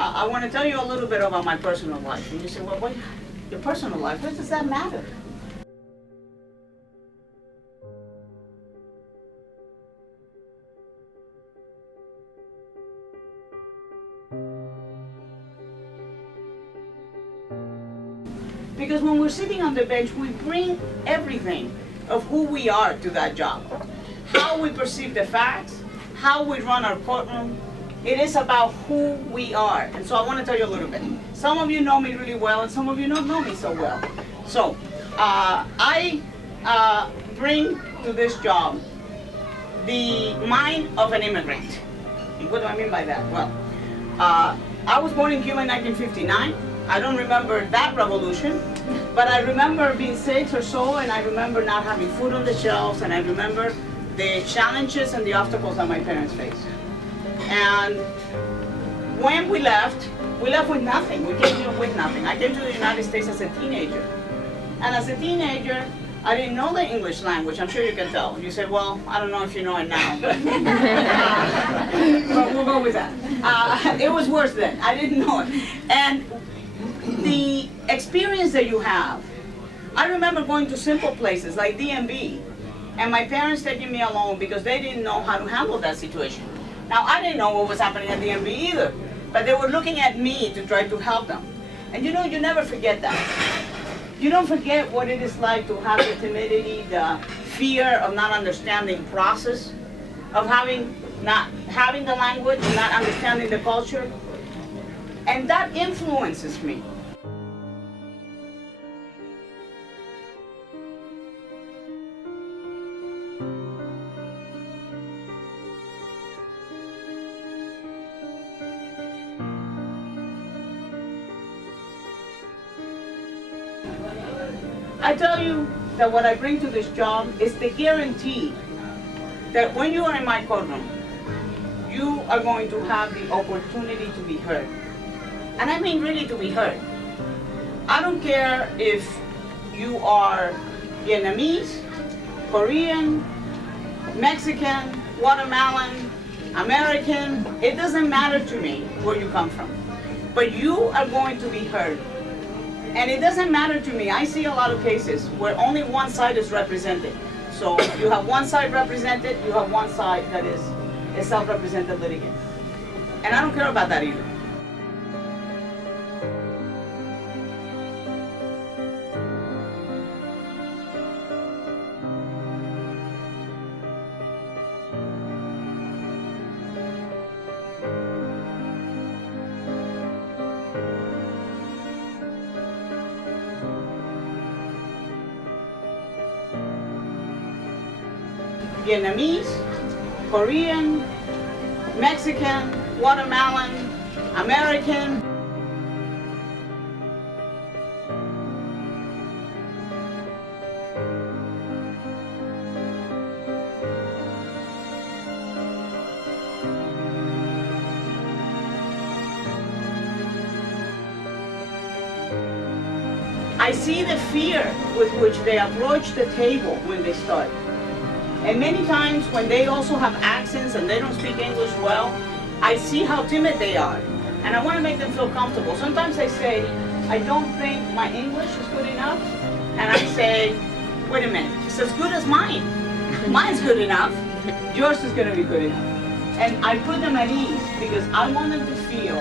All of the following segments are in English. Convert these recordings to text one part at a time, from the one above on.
I want to tell you a little bit about my personal life. And you say, well, what, your personal life, what does that matter? Because when we're sitting on the bench, we bring everything of who we are to that job. How we perceive the facts, how we run our courtroom. It is about who we are. And so I want to tell you a little bit. Some of you know me really well, and some of you don't know me so well. So I bring to this job the mind of an immigrant. And what do I mean by that? Well, I was born in Cuba in 1959. I don't remember that revolution, but I remember being 6 or so, and I remember not having food on the shelves, and I remember the challenges and the obstacles that my parents faced. And when we left with nothing. We came here with nothing. I came to the United States as a teenager. And as a teenager, I didn't know the English language. I'm sure you can tell. You say, well, I don't know if you know it now, but, but we'll go with that. It was worse then. I didn't know it. And the experience that you have, I remember going to simple places like DMV, and my parents taking me along because they didn't know how to handle that situation. Now, I didn't know what was happening at DMV either, but they were looking at me to try to help them. And you know, you never forget that. You don't forget what it is like to have the timidity, the fear of not understanding process, of not having the language, not understanding the culture. And that influences me. I tell you that what I bring to this job is the guarantee that when you are in my courtroom, you are going to have the opportunity to be heard. And I mean really to be heard. I don't care if you are Vietnamese, Korean, Mexican, Guatemalan, American. It doesn't matter to me where you come from. But you are going to be heard. And it doesn't matter to me. I see a lot of cases where only one side is represented. So you have one side represented, you have one side that is a self-represented litigant. And I don't care about that either. Vietnamese, Korean, Mexican, Guatemalan, American. I see the fear with which they approach the table when they start. And many times when they also have accents and they don't speak English well, I see how timid they are. And I want to make them feel comfortable. Sometimes I say, I don't think my English is good enough. And I say, wait a minute, it's as good as mine. Mine's good enough. Yours is going to be good enough. And I put them at ease because I want them to feel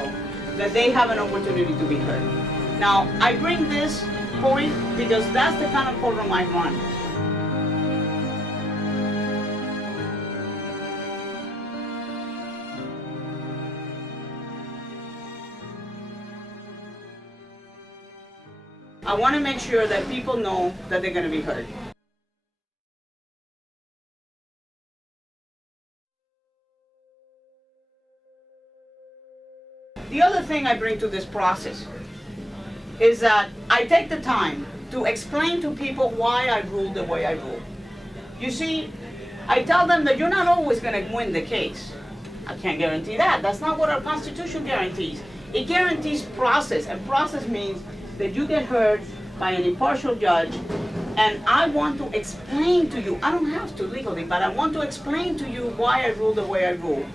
that they have an opportunity to be heard. Now, I bring this point because that's the kind of program I run. I want to make sure that people know that they're going to be heard. The other thing I bring to this process is that I take the time to explain to people why I rule the way I rule. You see, I tell them that you're not always going to win the case. I can't guarantee that. That's not what our Constitution guarantees. It guarantees process, and process means that you get heard by an impartial judge, and I want to explain to you, I don't have to legally, but I want to explain to you why I rule the way I rule.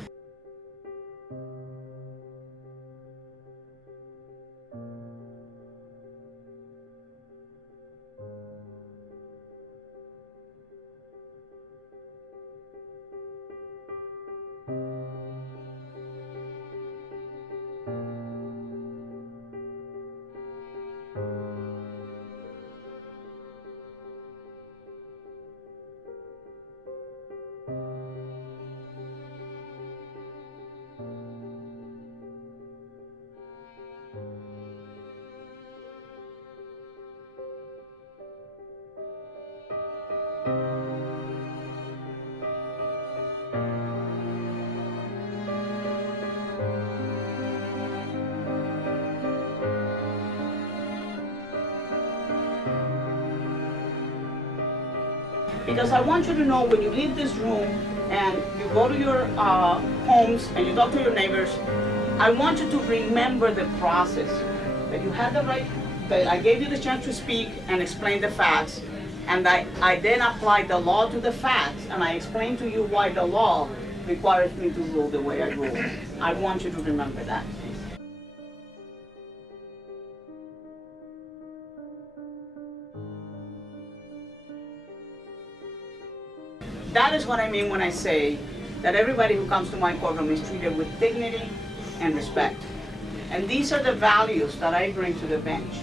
Because I want you to know when you leave this room and you go to your homes and you talk to your neighbors, I want you to remember the process, that you had the right, that I gave you the chance to speak and explain the facts, and that I then applied the law to the facts, and I explained to you why the law requires me to rule the way I rule. I want you to remember that. That is what I mean when I say that everybody who comes to my courtroom is treated with dignity and respect. And these are the values that I bring to the bench.